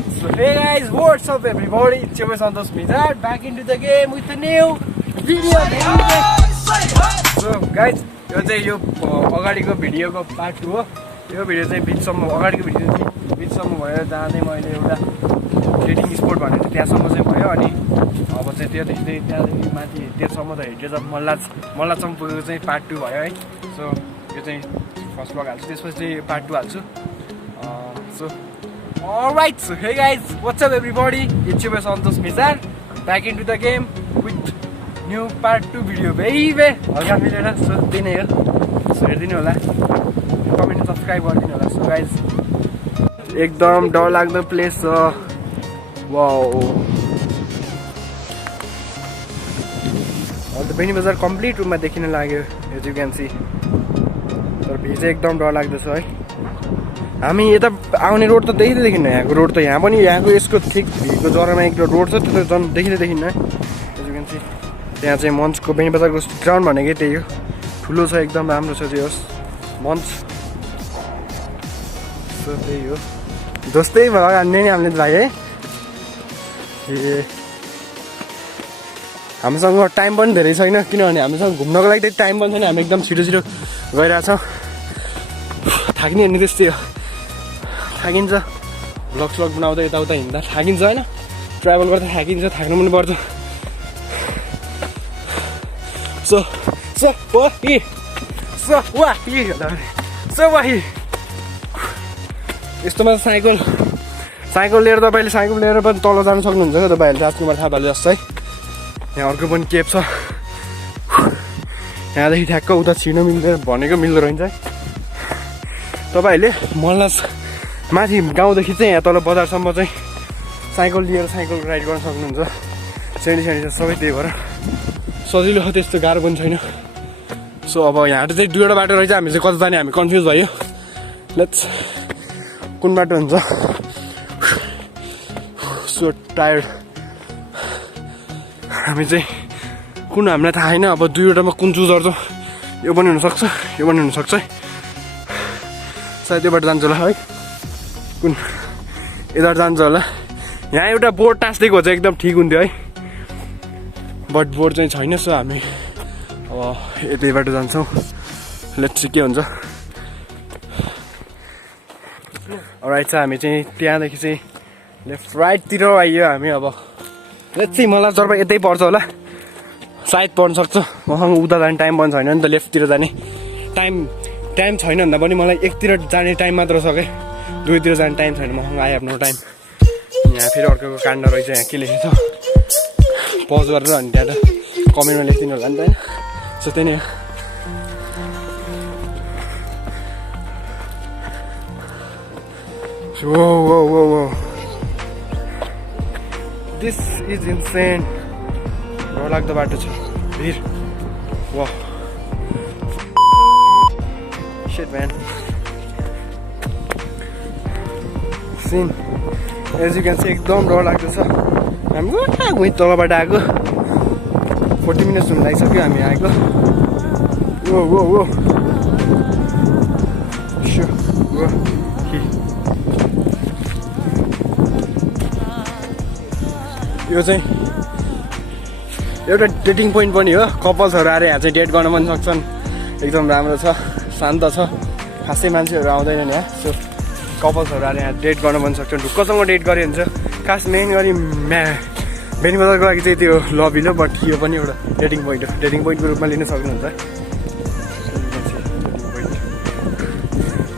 Alright, so hey guys, what's up everybody? It's your boy Santosh back into the game with a new video. So guys, यो चाहिँ यो अगाडिको भिडियोको part 2 हो। यो video चाहिँ बिचसम्म अगाडिको भिडियो चाहिँ बिचसम्म भयो जहाँ चाहिँ मैले एउटा डेटिङ स्पोर्ट भनेको थिएँ त्यहाँसम्म चाहिँ भयो अनि अब चाहिँ त्योदेखि चाहिँ त्यहाँदेखि माथि त्यससम्म त हेरेर मल्लासम्म पुगेको चाहिँ पार्ट 2 भयो है। सो यो चाहिँ फर्स्ट ब्लग हाल्छु त्यसपछि चाहिँ पार्ट 2 हाल्छु। So alright, so hey guys, what's up everybody? It's your boy Santosh back into the game with new part 2 video baby. हल्का मिलेर सो त्यही नै हो। सो हेरिदिनु होला, कमेन्ट सब्सक्राइब गरिदिनु होला। सो गाइज एकदम डरलाग्दो प्लेस छ। वाउ, अन्त बेनी बजार कम्प्लिट रूपमा देखिन लाग्यो एज यु क्यान सी। तर भिउ चाहिँ एकदम डरलाग्दो छ है। हामी यता आउने रोड त देखिँदै देखिन्न, यहाँको रोड त यहाँ पनि यहाँको यसको ठिक भिरको जरामा एक रोड छ त्यो त झन् देखिँदै देखिन्न है। त्यहाँ चाहिँ मञ्चको बेनी बजारको ग्राउन्ड भनेकै त्यही हो, ठुलो छ एकदम राम्रो छ जे होस् मञ्च। सो त्यही हो जस्तै भयो हान्ने नि हामीले भाइ है। ए हामीसँग टाइम पनि धेरै छैन किनभने हामीसँग घुम्नको लागि त्यही टाइम पनि छैन। हामी एकदम छिटो छिटो गइरहेछौँ। थाक्ने हेर्ने त्यस्तै हो, थाकिन्छ भ्लग स्लग बनाउँदा यताउता हिँड्दा थाकिन्छ होइन, ट्राभल गर्दा थाकिन्छ, थाक्नु पनि पर्छ। यस्तोमा साइकल लिएर तपाईँले साइकल लिएर पनि तल जानु सक्नुहुन्छ क्या तपाईँहरूले। राजकुमार थापाले जस्तो है। यहाँ अर्को पनि केप छ, यहाँदेखि ठ्याक्क उता छिर्नु मिल्दैन भनेको मिल्दो रहन्छ है। तपाईँहरूले मल्लास माथि गाउँदेखि चाहिँ यहाँ तल बजारसम्म चाहिँ साइकल लिएर साइकल राइड गर्न सक्नुहुन्छ। सेनी छ सबै, त्यही भएर सजिलो हो, त्यस्तो गाह्रो पनि छैन। सो अब यहाँ चाहिँ दुईवटा बाटो रहेछ, हामी चाहिँ कता जाने हामी कन्फ्युज भयो। लेट्स कुन बाटो हुन्छ। सो टायर्ड हामी चाहिँ कुन हामीलाई थाहा छैन। अब दुईवटामा कुन चुज गर्छ, यो पनि हुनसक्छ यो पनि हुनसक्छ है। सायद यो बाटो जान्छ होला है, कुन यता जान्छ होला। यहाँ एउटा बोर्ड टाँसिदिएको चाहिँ एकदम ठिक हुन्थ्यो है, बट बोर्ड चाहिँ छैन। सो हामी अब यतै बाटो जान्छौँ। लेट्स के हुन्छ। राइट छ, हामी चाहिँ त्यहाँदेखि चाहिँ लेफ्ट राइटतिर आइयो हामी। अब लेट्स सी, मलाई जर्ब यतै पर्छ होला, सायद पर्न सक्छ। मसँग उता जाने टाइम पनि छैन नि त, लेफ्टतिर जाने टाइम छैन भन्दा पनि मलाई एकतिर जाने टाइम मात्र छ क्या, दुईतिर जाने टाइम छैन मसँग। आइ हेभ नो टाइम। यहाँ फेरि अर्को काण्ड रहेछ, यहाँ के लेखेको छ पज गरेर अनि त्यहाँ त कमेन्टमा लेखिदिनु होला नि त होइन। सो त्यही नै हो। दिस इज इन्सेन, डरलाग्दो बाटो छ, भिड। वाह shit man, since as you can see एकदम डरलाग्दो छ। हामी कहाँ तलबाट आएको, 40 मिनट्स हुन लागिसक्यो हामी आएको। यो चाहिँ एउटा डेटिङ पोइन्ट पनि हो, कपल्सहरू आएर यहाँ चाहिँ डेट गर्न पनि सक्छन्। एकदम राम्रो छ, शान्त छ, खासै मान्छेहरू आउँदैनन् यहाँ। सो कपल्सहरू आएर यहाँ डेट गर्न पनि सक्छन्, ढुक्कसँग डेट गरे हुन्छ। खास मेन गरी बेनी बजारको लागि चाहिँ त्यो लबी हो, बट यो पनि एउटा डेटिङ पोइन्ट हो, डेटिङ पोइन्टको रूपमा लिन सक्नुहुन्छ।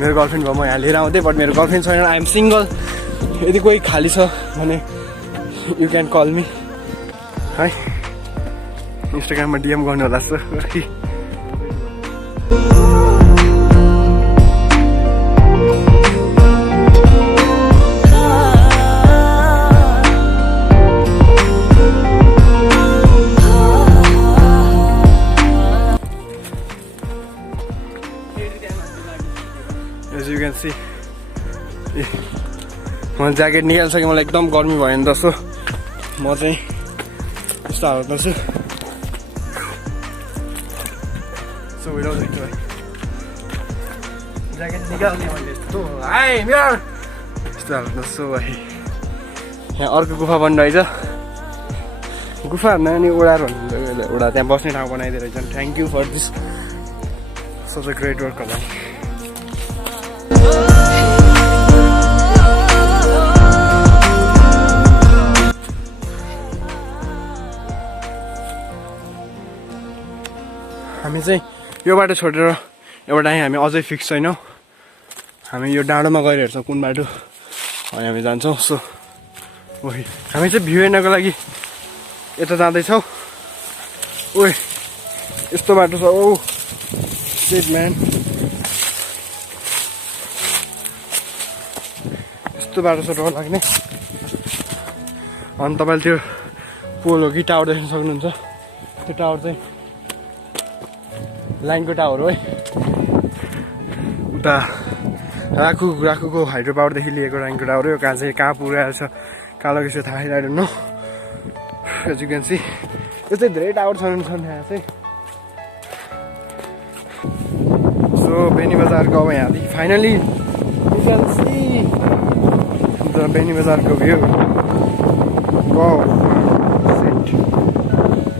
मेरो गर्लफ्रेन्ड भयो, म यहाँ लिएर आउँथेँ, बट मेरो गर्लफ्रेन्ड छैन, आइएम सिङ्गल। यदि कोही खाली छ भने यु क्यान कल मी है, इन्स्टाग्राममा डिएम गर्नु होला। So as you can see, मैले ज्याकेट निकालिसकेँ, मलाई एकदम गर्मी भयो नि त। सो म चाहिँ यस्तो हालतमा छु। सो विदाउट ज्याकेट निकाल्ने मैले यस्तो हाई मिरर यस्तो हालतमा छु भाइ। यहाँ अर्को गुफा बन्नु रहेछ गुफाहरूमा अनि ओडार भन्नु ओडा त्यहाँ बस्ने ठाउँ बनाइदिएर रहेछ thank you for this such a great work होला हामी चाहिँ यो बाटो छोडेर एउटा हामी अझै फिक्स छैनौँ हामी यो डाँडोमा गएर हेर्छौँ कुन बाटो अनि हामी जान्छौँ सो ओही हामी चाहिँ भ्यू हेर्नको लागि यता जाँदैछौँ ओए यस्तो बाटो छ ओ सेट म्यान यस्तो बाटो छ डर लाग्ने अनि तपाईँले त्यो पोल हो कि टावर देख्न सक्नुहुन्छ त्यो टावर चाहिँ लाइनको टावर हो है उता राखुको हाइड्रो पावरदेखि लिएको लाइनको टावर हो कहाँ चाहिँ कहाँ पुऱ्याएको छ कहाँ लगेको छ थाहा छैन I don't know as you can see यस्तै धेरै टावर छन् यहाँ चाहिँ सो बेनी बजारको अब यहाँदेखि finally you can see the Beni बजारको भ्यू वाउ सेट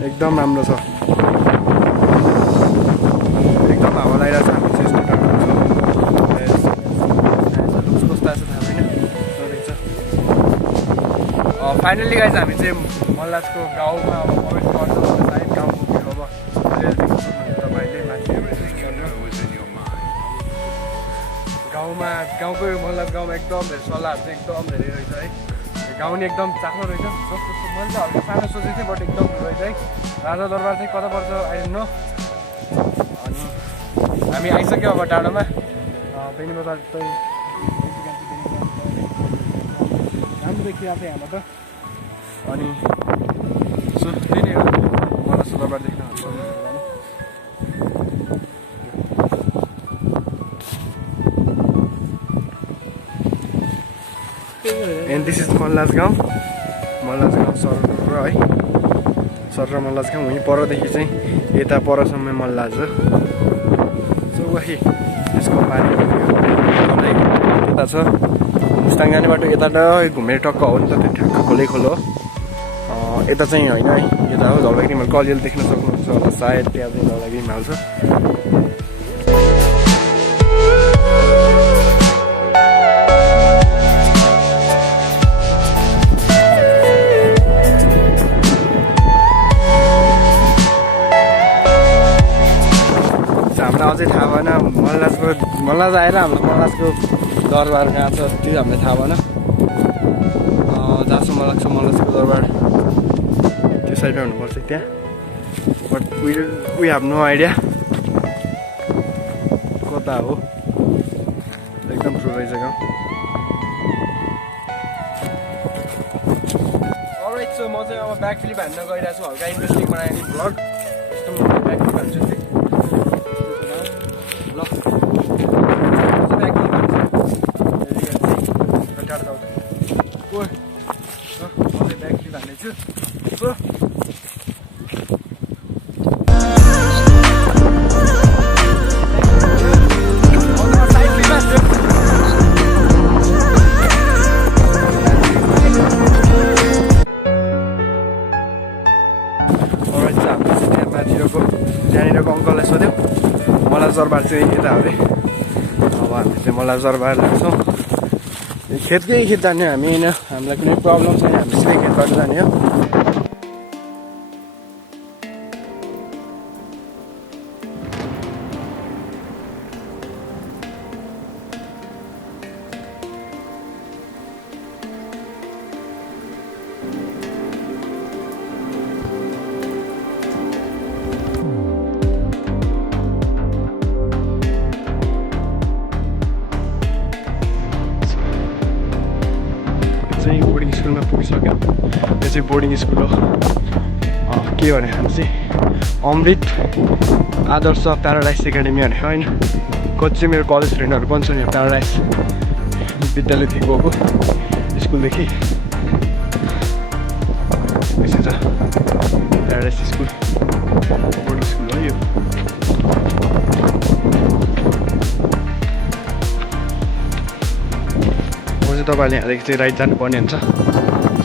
एकदम राम्रो छ एकदम हावा लगाइरहेको छ हामी चाहिँ यस्तो टाढो लुक्स कस्तो आएको छ थाहा छैन रहेछ फाइनली गाइज हामी चाहिँ मल्लाजको गाउँमा अब प्रवेश गर्छौँ सायद गाउँको भ्यू अब तपाईँले माथि गाउँमा गाउँको मल्लाज गाउँमा एकदम धेरै सल्लाहहरू चाहिँ एकदम धेरै रहेछ है गाउँ नि एकदम चाख्नु रहेछ जस्तो मैले चाहिँ हल्का सानो सोचेको थिएँ बट एकदम रहेछ है राजा दरबार चाहिँ कता पर्छ आई डोन्ट नो अनि हामी आइसक्यो अब टाढोमा बेनी बजार चाहिँ राम्रो देखिरहेको थियो यहाँबाट अनि सो त्यही नै हो मलाई दरबार देख्न एन्ड दिस इज मल्लाज गाउँ सर है सर र मल्लाज गाउँ वहीँ परदेखि चाहिँ यता परसम्म मल्लाज हो सो वही यसको पानी यता छ मुस्ताङ जाने बाटो यता घुमेर टक्क हो नि त त्यो ठ्याक्क खोलै खोलो यता चाहिँ होइन है यता हो धौलागिरी हिमाल कलियल देख्न सक्नुहुन्छ होला सायद त्यहाँ चाहिँ धौलागिरी हिमाल छ हामीलाई अझै थाहा भएन मल्लाज आएर हाम्रो मल्लाजको दरबार कहाँ छ त्यो हामीलाई थाहा भएन जहाँसम्म लाग्छ मल्लाजको दरबार त्यो साइडमा हुनुपर्छ त्यहाँ but we have no idea कता हो एकदम ठुलो रहेछ गाउँ अलराइट सो म चाहिँ अब ब्याक फ्लिप हान्न गइरहेको छु हल्का इन्ट्रेस्टिङ बनाएँ नि भ्लग यस्तो म ब्याक फ्लिप हान्छु नि ल ब्याक फ्लिप हान्दैछु त्यहाँनिरको अङ्कललाई सोध्यौँ मल्लाज दरबार चाहिँ यता हो अरे अब हामी चाहिँ मल्लाज दरबार लाग्छौँ खेतकै खेत जाने हामी होइन हामीलाई कुनै प्रब्लम छैन हामी सिधै खेतबाट जाने हो चाहिँ बोर्डिङ स्कुलमा पुगिसक्यो यो चाहिँ बोर्डिङ स्कुल हो के भने हामी चाहिँ अमृत आदर्श प्याराडाइस एकाडेमी भने होइन कति चाहिँ मेरो कलेज फ्रेन्डहरू पनि छन् यहाँ प्याराडाइस विद्यालयदेखि गएको स्कुलदेखि यसो छ प्याराडाइस स्कुल बोर्डिङ स्कुल हो यो तपाईँले यहाँदेखि चाहिँ राइट जानुपर्ने हुन्छ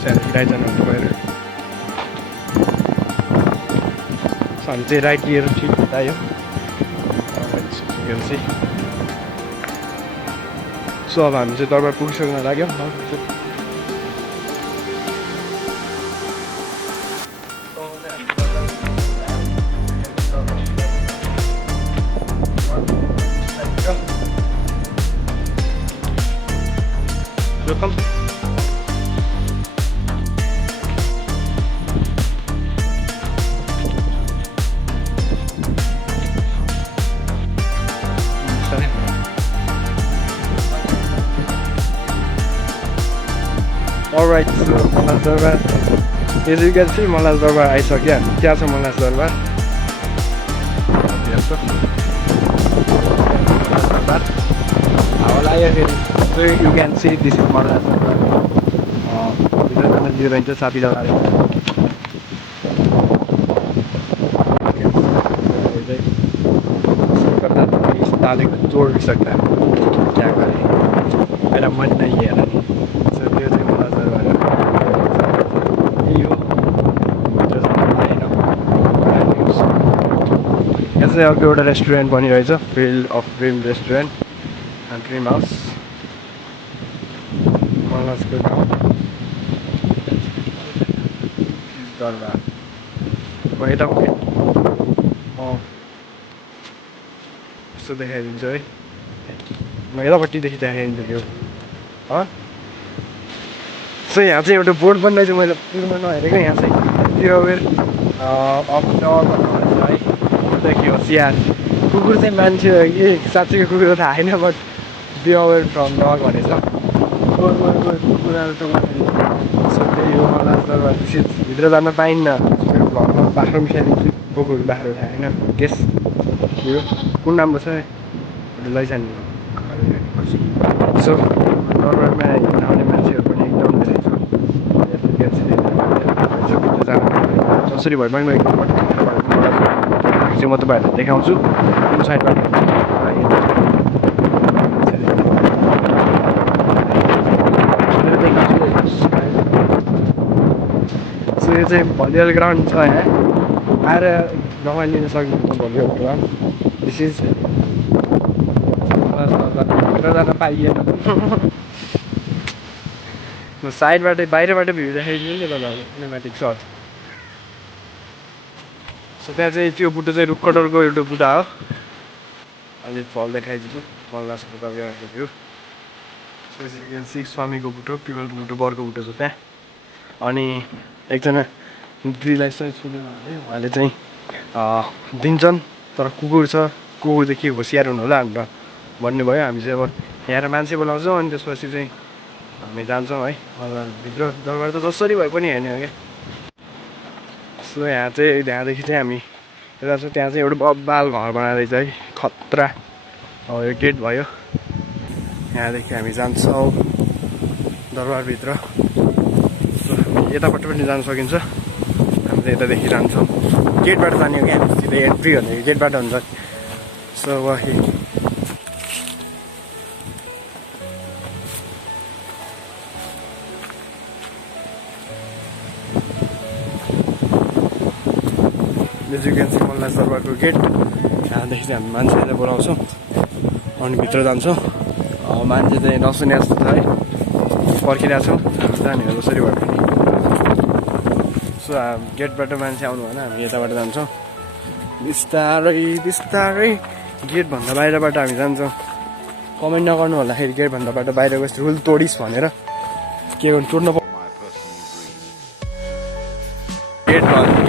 त्यहाँदेखि राइट जानु गएर हामी चाहिँ राइट लिएर ठिक आयो सो अब हामी चाहिँ दरबार पुगिसक्न लाग्यो Welcome. Alright, so Mallas Darbar. As you can see, Mallas Darbar आइसक्यो हामी त्यहाँ छ Mallas Darbar. हावा लाग्यो फेरि. So you can see this is Mallas Darbar. भित्र जान दियो भने चाहिँ साथी लगाएर. इस ताले को जोड़ भी सकता है. क्या करें? मेरा मन नहीं है ना. यहाँ चाहिँ अर्को एउटा रेस्टुरेन्ट बनिरहेछ field of dream restaurant and dream house मल्लासको गाउँ दरबार म यता यस्तो देखाइदिन्छु है म यतापट्टिदेखि देखाइदिन्छु त्यो सो यहाँ चाहिँ एउटा बोर्ड बन्दैछ मैले पुग्न नहेरेको यहाँ चाहिँ त्यो है देखियो स्याहार कुकुर चाहिँ मान्छे ए साँच्चीको कुकुर थाहा छैन बट बी अवेयर फ्रम डग भनेछ कुकुरहरू त सो त्यही हो Mallas Darbar भित्र जान पाइन्न घरमा बाख्रो मिसाइदिन्छु कुकुर बाख्रो थाहा छैन गेस यो कुन राम्रो छ लैजाने सो दरबारमा आउने मान्छेहरू पनि एकदम धेरै छ जसरी भए पनि म तपाईँहरूलाई देखाउँछु कुन साइडबाट सो यो चाहिँ भलिबल ग्राउन्ड छ यहाँ आएर रमाइलो लिन सक्नुहुन्छ भलिबल ग्राउन्ड दिस इज जान पाइएन साइडबाट बाहिरबाट भिड देखाइदिनु नि तपाईँहरू सिनेमेटिक सर्ट सो त्यहाँ चाहिँ त्यो बुट्टो चाहिँ रुख कटरको एउटा बुट्टा हो अहिले फल देखाइदिन्छु मल्लासको तपाईँहरूको भ्यू सो स्वामीको बुट्टो पिपलको बुट्टो बरको बुट्टो छ त्यहाँ अनि एकजना दिदीलाई चाहिँ सुन्नु उहाँले चाहिँ दिन्छन् तर कुकुर छ कुकुर चाहिँ के होसियार हुनु होला भनेर भन्नुभयो हामी चाहिँ अब यहाँ मान्छे बोलाउँछौँ अनि त्यसपछि चाहिँ हामी जान्छौँ है भित्र दरबार त जसरी भए पनि हेर्ने हो क्या सो यहाँ चाहिँ त्यहाँदेखि चाहिँ हामी यता चाहिँ त्यहाँ चाहिँ एउटा बब्बाल घर बनाउँदैछ है खतरा अब यो गेट भयो यहाँदेखि हामी जान्छौँ दरबारभित्र सो यतापट्टि पनि जान सकिन्छ हामी चाहिँ यतादेखि जान्छौँ गेटबाट जाने हो क्या हामी सिधै एन्ट्री भनेको गेटबाट हुन्छ सो वही एजुकेन्सी Mallas Darbarको गेट यहाँदेखि चाहिँ हामी मान्छेलाई बोलाउँछौँ अनि भित्र जान्छौँ मान्छे चाहिँ नसुने जस्तो छ है पर्खिरहेको छौँ जाने हो जसरी भए पनि सो गेटबाट मान्छे आउनु भएन हामी यताबाट जान्छौँ बिस्तारै बिस्तारै गेटभन्दा बाहिरबाट हामी जान्छौँ कमेन्ट नगर्नु होला फेरि गेटभन्दा बाहिरको रुल तोडिस् भनेर के गर्नु तोड्नु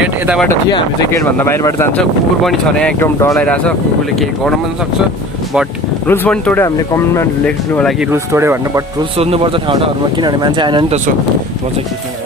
गेट यताबाट थियो हामी चाहिँ गेटभन्दा बाहिरबाट जान्छ कुकुर पनि छ यहाँ एकदम डराइरहेछ कुकुरले केही गर्न पनि सक्छ बट रुल्स पनि तोड्यो हामीले कमेन्टमा लेख्नु होला कि रुल्स तोड्यो भनेर बट रुल्स सोध्नुपर्छ ठाउँ ठाउँहरूमा किनभने मान्छे आएन नि त सो म चाहिँ खिच्न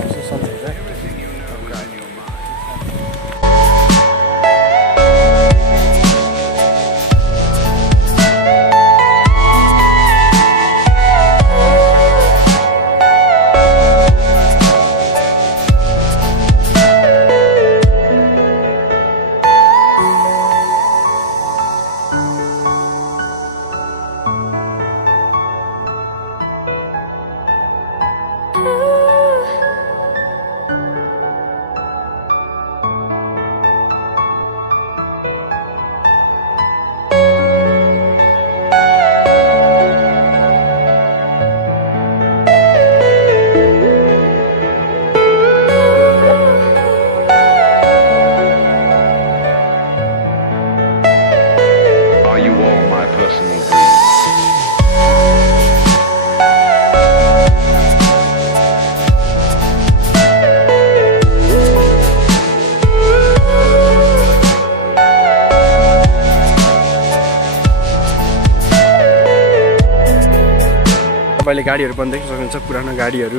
तपाईँले गाडीहरू पनि देख्न सक्नुहुन्छ, पुरानो गाडीहरू।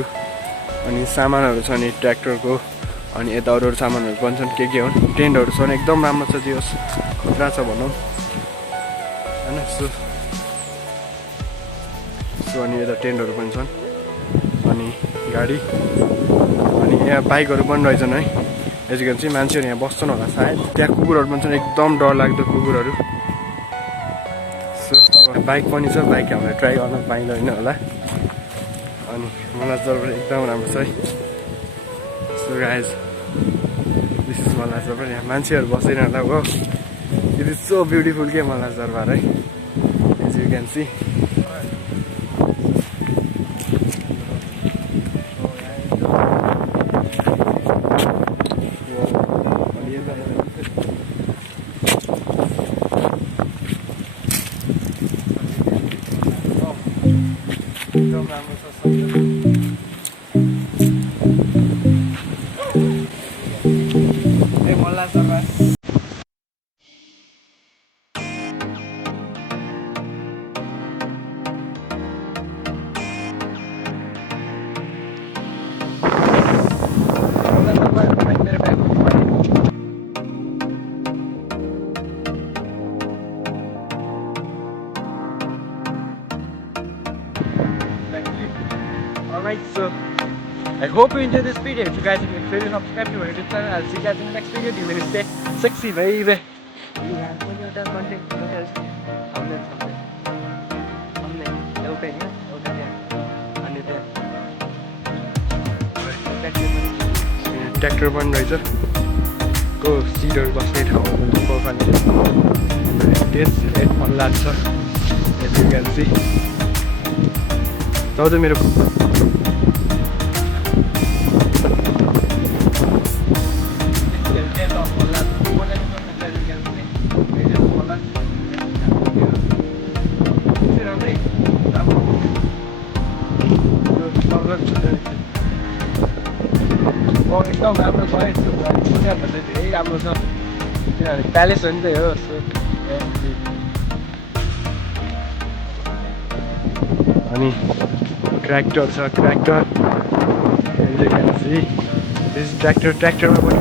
अनि सामानहरू छ नि ट्र्याक्टरको, अनि यता अरू सामानहरू पनि छन्, के हुन्। टेन्टहरू छन्, एकदम राम्रो छ, त्यो खतरा छ भनौँ होइन। सो अनि यता टेन्टहरू पनि छन्, अनि गाडी, अनि यहाँ बाइकहरू पनि रहेछन् है। एज यु क्यान सी मान्छेहरू यहाँ बस्छन् होला सायद। त्यहाँ कुकुरहरू पनि छन्, एकदम डरलाग्दो कुकुरहरू। सो बाइक पनि छ, बाइक हामीले ट्राई गर्न पाइँदैन होला। अनि मलाई जर्बर एकदम राम्रो छ है। सो गाइज दिस इज मलाई जर्बर। यहाँ मान्छेहरू बस्दैन होला हो। इट इज सो ब्युटिफुल के मलाई जर्बर है, एज यु क्यान सी। एकदम राम्रो छ मल्ला सरबार। Alright, so I hope you enjoyed this video. If you guys enjoyed, please subscribe to my YouTube channel. I'll see you guys in the next video. You will stay sexy, baby. Tractor पनि रहेछ को सिटहरू बस्ने ठाउँको पनि test मन लाग्छ। As you can C तब चाहिँ मेरो एकदम राम्रो छ है। दुनियाँभन्दा धेरै राम्रो छ, किनभने प्यालेस हो नि त हो। अनि ट्र्याक्टर छ, ट्र्याक्टर ट्र्याक्टरमा पनि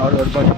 अरू पनि